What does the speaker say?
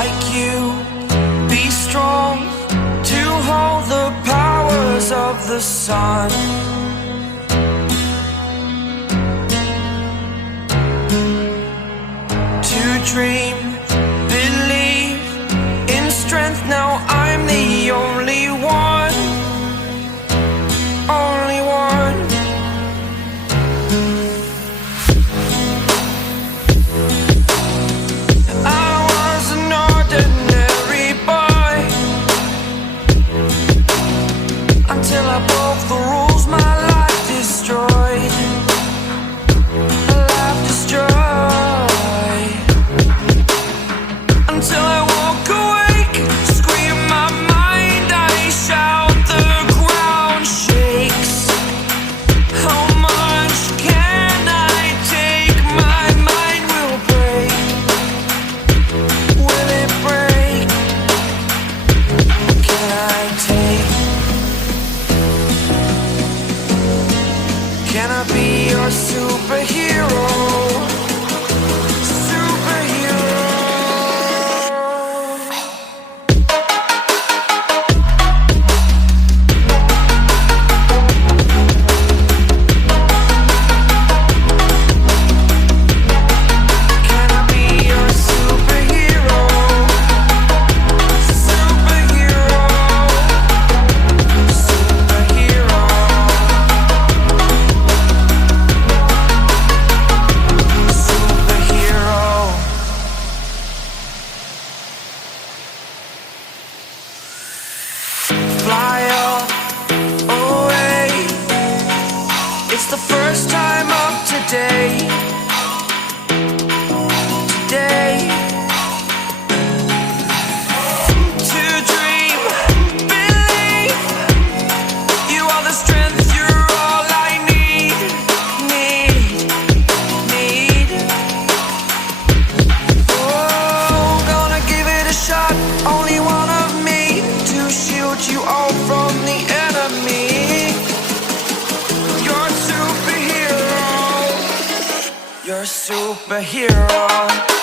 like you, be strong to hold the powers of the sun. To dream, believe in strength, now I'm the only one, only one. I was an ordinary boy until I broke the rules, my life destroyed, life destroyed. Until I walk awake, scream my mind, I shout, the ground shakes. How much can I take? My mind will break. Will it break? Can I take? Can I be your superhero? Fly away. It's the first time of today. Today. To dream, believe. You are the strength, you're all I need. Oh, gonna give it a shot. Only one of me to shield you all from the enemy. You're a superhero. You're a superhero.